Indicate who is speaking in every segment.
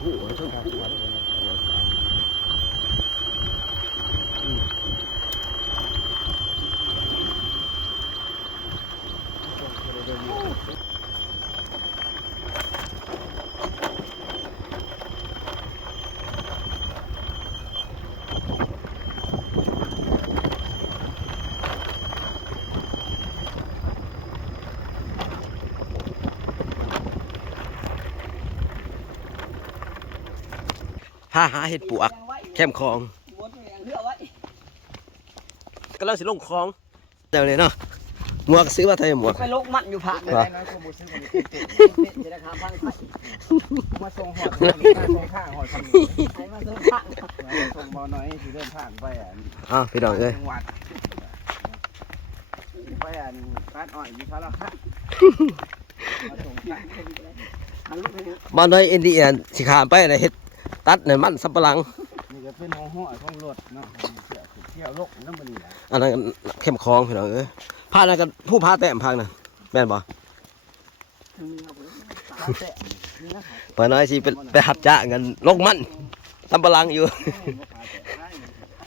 Speaker 1: ผู้เทิงผู้พาหาเห็ดปวก แคมคลองก็เราสิลงคลองเดี๋ยวเลยเนาะหมวกซื้อมาไทยหมวก
Speaker 2: ไปลกมันอยู่ผัก
Speaker 1: ว่ะ
Speaker 2: น้อยสมุทรสมุทรจะได้ขาพังไมา
Speaker 3: ส่งหอดมาส่งข้างหอดคำนี้
Speaker 2: ปมาซื้อผัก
Speaker 3: ส่งบอน้อยที่เดินผ่านไปอะ
Speaker 1: อ้าวพี่น้องเอ้ย
Speaker 3: จังหวัดไปอะร้านอ่อยอยู่พระละค่ะมาส่งข้าง
Speaker 2: มันลูกนี่
Speaker 1: บ้านน้อยอินเดียนสิขามไปนะเฮ็ด ตัดเนี่ยมันสับปะหลัง
Speaker 3: นี่ก็เป็นห้องห้อยของรถเนาะเที่ยวเที่ยวโลกน้ำมันนี่แหละ
Speaker 1: อันนั้นเข้มคลองพี่น้องเอ้ยพานั่นกันผู้พาแต้มพังน่ะแม่นบ่
Speaker 3: ร้านแตะนี่นะ
Speaker 1: ป้าน้อยสิไปไปหับจ้างกันลงมันสับปะหลังอยู่
Speaker 3: ขาแตะได้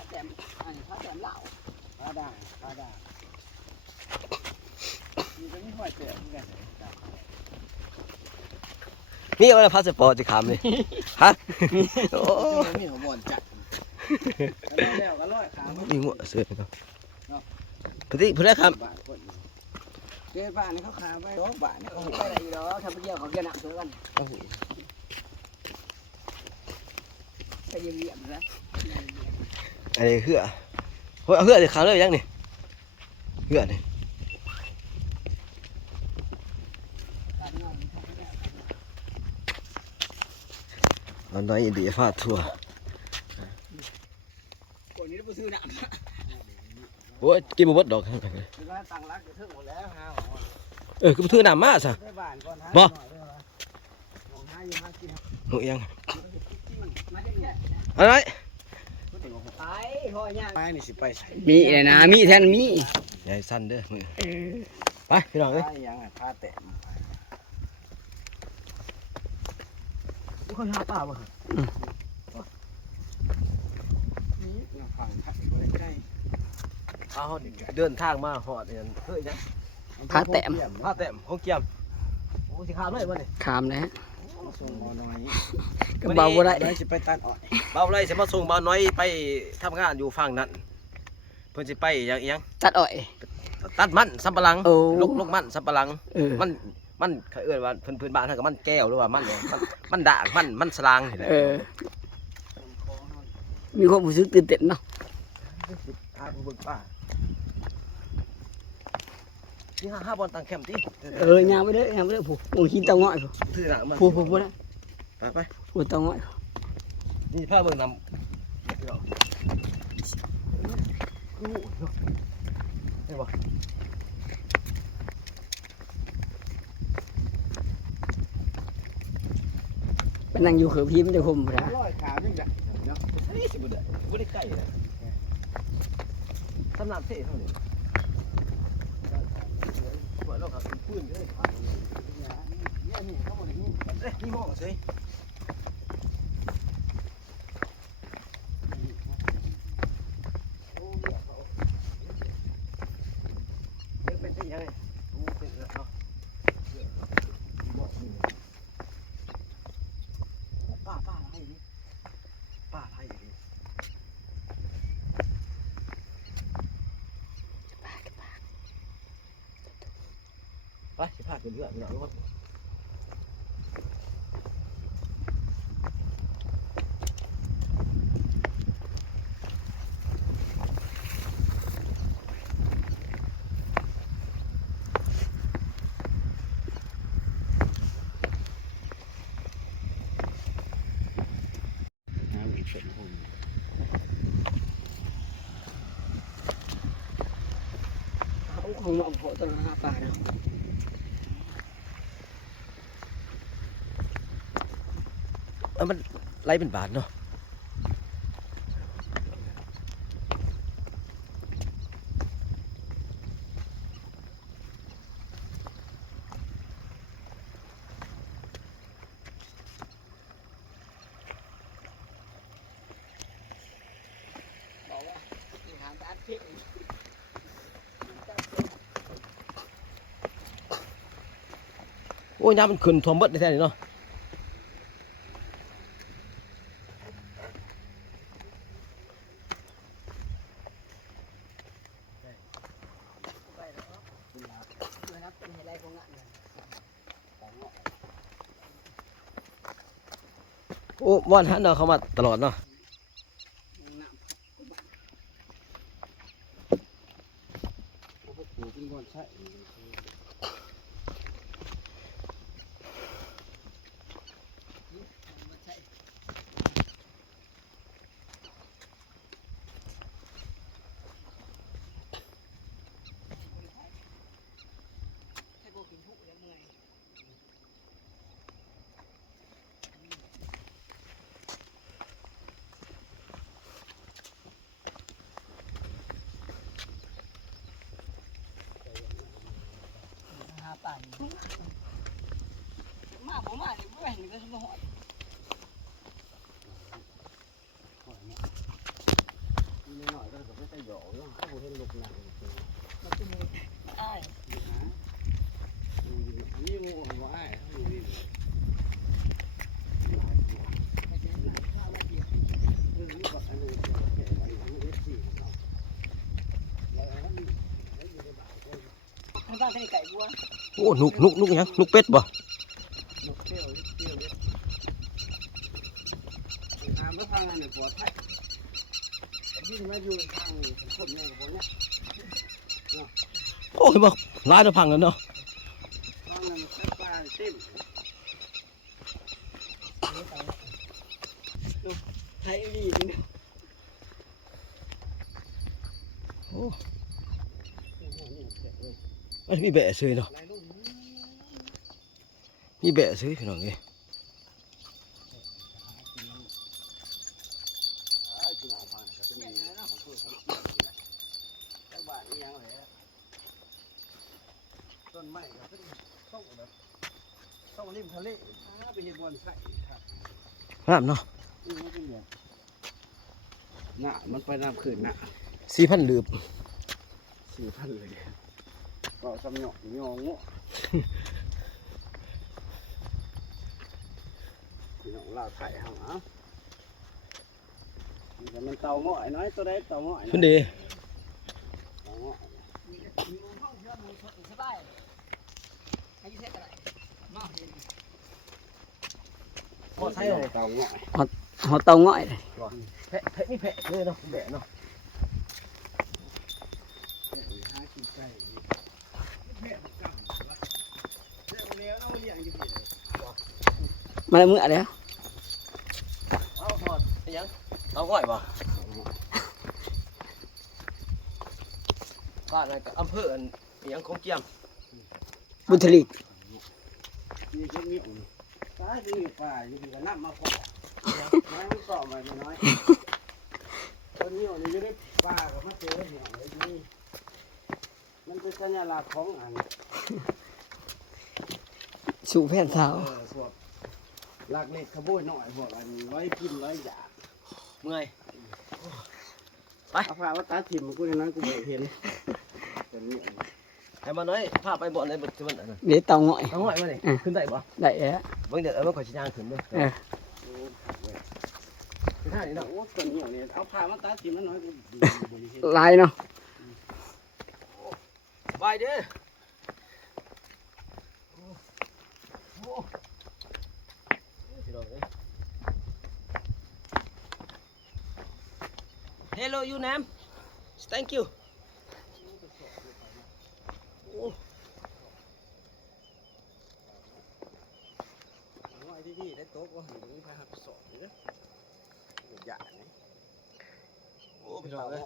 Speaker 2: แต่อันนี้ผักแต่เหล้า
Speaker 3: ขาด่างขาด่างนี่ก็มีห้อยแตะเหมือนกัน
Speaker 1: มีอะไรพาสปอร์ตสิขามนี่ฮะโอ้
Speaker 3: มีหัวบอลจัดแล้วก็ร้อยขา
Speaker 1: มีหัวเสือเนาะพอดีพอดีครับ
Speaker 3: บาทคนเจ้บ้านนี่เขาขาไปร้อบาทนี่เขา
Speaker 2: ไปไหนอยู่แล้วทำไปเที่ยวเขาเกี่ยวหนักซื้อกันไปเยี่ยมเยี่ยมแล้ว
Speaker 1: อันนี้เหือเฮ้ยเอาเหือสิขามเลยยังนี่เหือนี่ บ้านน้อยอินเดียฟาดทั่ว
Speaker 2: คนนี้ต้องซื้อหนัก
Speaker 1: โอ้ยกินบ่เบิดดอก
Speaker 3: คือว่าตั้งรักจะถึงหมดแล้วฮะ
Speaker 1: เออคือถือน้ำมาซะ
Speaker 3: ได้บ้านก่อนฮะ
Speaker 1: บ่
Speaker 3: ของหาอยู่หากิน
Speaker 1: หนูยัง
Speaker 2: มาได้เนี่ย
Speaker 1: อะไร
Speaker 2: ไปหอยย่าง
Speaker 3: ไปนี่สิไปใส่
Speaker 2: มีเลยนะมีแทนมี
Speaker 1: ใหญ่สั้นเด้อมือไปพี่น้อง
Speaker 3: ไป
Speaker 1: เอ้ย
Speaker 3: ยังอะพาแตะ
Speaker 1: เขาหาปลาบ่
Speaker 3: นี่ยังฟังทักบ่ได้ใกล้
Speaker 1: เอาเดินทางมาหอดเนี่ยเฮ้ยนะ
Speaker 2: พาแต้ม
Speaker 1: ผ้าแต้มของเกียมโอ้สิขามเลยบ่นี่
Speaker 2: ขามนะฮะ
Speaker 3: ส่งหมอน้อย
Speaker 2: ก็เบาบ่ได้
Speaker 3: ได้สิไปตัดอ้อย
Speaker 1: เบาไรสิมาส่งมาน้อยไปทำงานอยู่ฝั่งนั้นเพิ่นสิไปอย่างอีหยัง
Speaker 2: ตัดอ้อย
Speaker 1: ตัดมันสับปะหลัง
Speaker 2: โอ้
Speaker 1: ลูกลูกมันสับปะหลัง
Speaker 2: เออ
Speaker 1: มัน มันเขาเอิ้นว่าเพิ่นพื้นบ้านเฮาก็มันแก้วหรือว่ามันเนี่ยมันมันด่างมันมันสลางนี่แหละ
Speaker 2: เออ มีความรู้สึกตื่นเต้นเนาะ
Speaker 3: พาผู้เบิกป้า
Speaker 1: นี่หาหาบอลตั้งแคมป์ติ
Speaker 2: เออย่างไปเด้อย่างไปเด้อผู้โอ้หินเตาง่อยผู้
Speaker 1: ถือหนังมา
Speaker 2: ผู้ผู้ผู้นะ
Speaker 1: ไปไป
Speaker 2: ผู้เตาง่อย
Speaker 1: นี่พาเบิ่งนำเห็นบ่
Speaker 2: ไนั่งอยู่เขือพิมพ์จะคมบ่ได้
Speaker 3: ร้อยขาไม่ได้เนาะ
Speaker 1: นี่สิบ่ได้บ่ได้ใกล้เลยสำนับเท่เท่านี้เปิดแล้วครับปืนเลย
Speaker 3: เนี่ยนี่เขาบ่ได้นี่
Speaker 1: เอ้ยนี่มองเฉยเด็กเป็นที่ยังไงโอ้เป็นแล้วเนาะป้าป้าอะไรนี่ป้าอะไรนี่ ไปสิพาขึ้นเรือพี่น้องทุกคน
Speaker 3: น้ำอีกเป็นหุ่น
Speaker 2: เขาคงมาเอาโผล่ต้นหาปลาเนาะ
Speaker 1: อมันไหลเป็นบาทเนาะโอ้ยน้ำมันขึ้นท่วมเบิดได้แท้นี่เนาะ โอ้ว่านฮันเนาะเขามาตลอดเนาะ
Speaker 2: น้ำ
Speaker 3: พวกกูเป็นคนใช่
Speaker 2: บ่มาเดี๋ยวบ่เห็นก็สมหอด
Speaker 3: นี่หน่อยก็จะไม่ได้หยอกเนาะเขาเห็นลูกหนัง
Speaker 2: มันจะมีอ้าย
Speaker 3: อันนี้งูว่าไอ้ดูดิ
Speaker 2: มันจะหนักข้าวละเอียด
Speaker 3: เออนี่บอกอันนี้แค่ไหนอันนี้เอฟซีเขาแล้วอันนี้แล้วอยู่ในบ้านก็
Speaker 2: ให้บ้านให้ไก่บัว
Speaker 1: โอ้นุกนุกนุกหยังนุกเป็ดบ่
Speaker 3: ทำแล้นนี้ปวดไทยยิ่งมาอยู่ทางคนแม่กับพวกเนี้ย
Speaker 1: โอ้ยบ่ลายจะพังแล้วเนาะ
Speaker 3: ตอนนั้นใช้ปลาเต็ม
Speaker 2: ไทยดีนี่
Speaker 1: โอ้
Speaker 3: โอ้โหนี่
Speaker 1: มีแบะซื้อเนาะมีแบะซื้อพี่น้องเอ้ย
Speaker 3: ไอ้ที่หนาวพังก็จะมีของเพื่อนเขาเกี่ยวอยู่นะแต่บ้านนี่ยังไงต้นไม้ก็เป็นส่งแบบส่ง ริมทะเลไปเห็นบอลใส่ครับ
Speaker 1: งามเนาะ
Speaker 3: นี่มันเป็นแบบน่ะมันไปน้ำขึ้นน่ะ
Speaker 1: สี่พันลืบ
Speaker 3: สี่พันเลยก็สำหยอกยองงะพี่น้องลาวไทยเฮาอะนี่ก็มันเต่าหม้อไอ้น้อยตัวใดเต่าหม้อไอ้
Speaker 1: พุ่น
Speaker 3: น้อย
Speaker 1: ดี
Speaker 3: เต่าหม้อ
Speaker 2: มีห้องเยอะมีสบายให้ยิ่งเท่าไหร่มาเห็น
Speaker 1: พอใช่เลย
Speaker 3: เต่าหม้อ
Speaker 2: หัวเตาง่อย
Speaker 1: แพะแพะนี่แพะเลยเนาะแบะเนาะ
Speaker 3: หากินไก่แม่มันกำวะเร็วๆเอาเลี้ยงอยู่พี่เลย
Speaker 2: มาแล้วมืออะไรอะ
Speaker 1: เอาพอไอ้หยังเอาง่อยบ่บ้าไรก็นไอ้หยังคงเจียม
Speaker 2: บุตรี
Speaker 3: นี่ก็มีอุ่นตายดีป่าอยู่พี่ก็นับมาพอน้อยมันสอบมาน้อยตัวนี้อุ่นอยู่ในป่าก็มาเจอเหี่ยวเลยนี่มันเป็นสัญลักษณ์ของอัน
Speaker 2: สู่แผ่นสาว
Speaker 3: เออพวกหลักเล็กขบวนหน่อยพวกอันร้อยกินร้อยอยาก
Speaker 1: เมื่อย
Speaker 3: เอาผ้าว่าตาถิ่มกูในนั้นกูไม่เห็นแต่นี่
Speaker 1: ให้มาน้อยพาไปบ่อนในบ่ที่มันอันนั้น
Speaker 2: เดี๋ยเตาง่อย
Speaker 1: เอาง่อยมาดิขึ้นได้บ่
Speaker 2: ได้แล้ว
Speaker 1: เบิ่งเดี๋ยวเอามาขอชิย่างขึ้นเด้อ
Speaker 2: เออ
Speaker 3: โอ้เว้ย
Speaker 1: คือท่านี้เนาะ
Speaker 3: โอ้ตัวนี้เนี่ยเอาผ้ามาตาถิ่มมันน้อยกูบ่ได้เห็น
Speaker 2: ลายเนาะ
Speaker 1: บายเด้อโอ้โหพี่น้องเอ้ย Hello you Nam Thank you โอ้
Speaker 3: น้อย ที่นี่ได้โต๊ะก็หันตรงนี้พาหักสองเด้ออยากนี่
Speaker 1: โอ้พี่น้องเอ้ย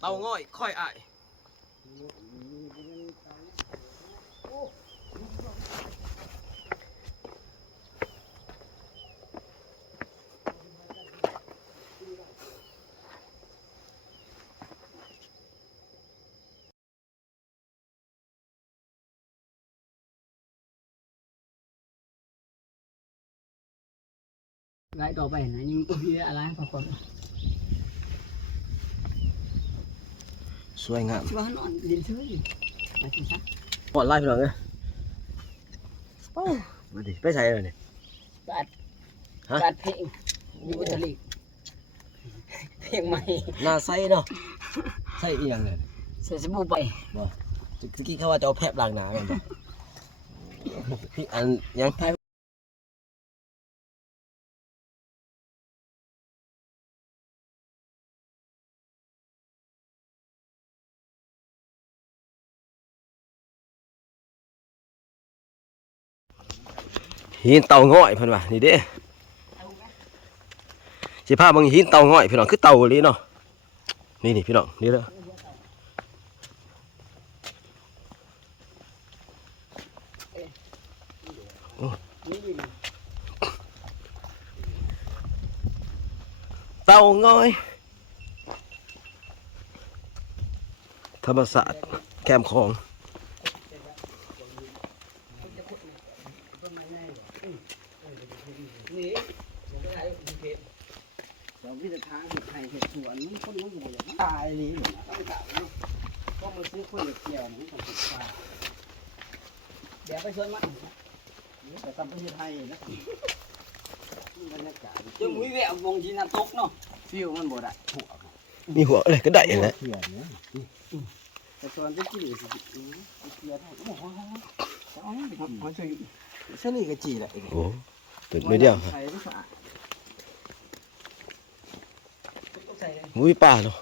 Speaker 1: เตาง่อยค่อยอาย
Speaker 2: ลายต่อไปนะยังตัวพี่อะไรปรากฏ
Speaker 1: สวยงาม
Speaker 2: ชิว่าเขานอนดินซื้ออยู่มากินซะ
Speaker 1: ปอดไล่พี่น้องเอ้ยโอ้มาดิไปใส่เลยนี่
Speaker 2: ตัด
Speaker 1: ฮะ
Speaker 2: ตัดเพลงอยู่อิตาลีเพลงใหม่
Speaker 1: หน้าใส่เนาะใส่อีหยังเนี่ย
Speaker 2: เสียสบู่ไป
Speaker 1: ตะกี้เขาว่าจะเอาแพบล้างหน้าแม่นบ่พี่อันยัง หินเตาง่อยเพิ่นว่านี่เด้สิพาบิ่งหินเตาง่อยพี่น้องคือเตาอีหลีเนาะนี่นี่พี่น้องนี่เด้อเตาง่อย ธรรมศาสตร์แคมของ
Speaker 2: นี่เดี๋ ยวไปถ่ายรูปเพจ
Speaker 3: เราพิจารณาเห็ดไห่เห็ดสวนมันคนมันอยู่อย่างตายนี่เหมือนต้องถามเนาะก็มาซื้อคนเกี่ยวมันต้องติดปลา
Speaker 2: เดี๋ยวไปชวนมัน
Speaker 3: แต่ทำประเทศไทยนะบรรยากาศ
Speaker 2: เดี๋ยวมุ้ยแววมองจีนาตกเนาะ
Speaker 3: ฟิวมันบ่ได้หัว
Speaker 1: มีหัวอะไรก็ได้แหละ
Speaker 3: เขียนเนี่ยแต่ส่วนที่จีสิเขียนให้โอ้โหเอาไปกินเขาช่วยเส้นนี้ก็จีแหละ
Speaker 1: โอ้เป็นไม่เดียวครับ
Speaker 3: ใส่ไม่สะอาด
Speaker 2: ใส่เลย
Speaker 1: มุ้ยป่าเนาะ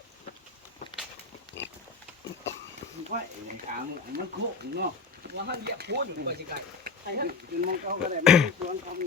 Speaker 3: ไว้ในขามันมันโค้งเนาะ
Speaker 2: ว่าห้ามเหยียบพูดอยู่กว่าสิไก่ไอ้
Speaker 3: ไอ้
Speaker 2: ฮะ
Speaker 3: กินมันก็ได้มันสวนเขามี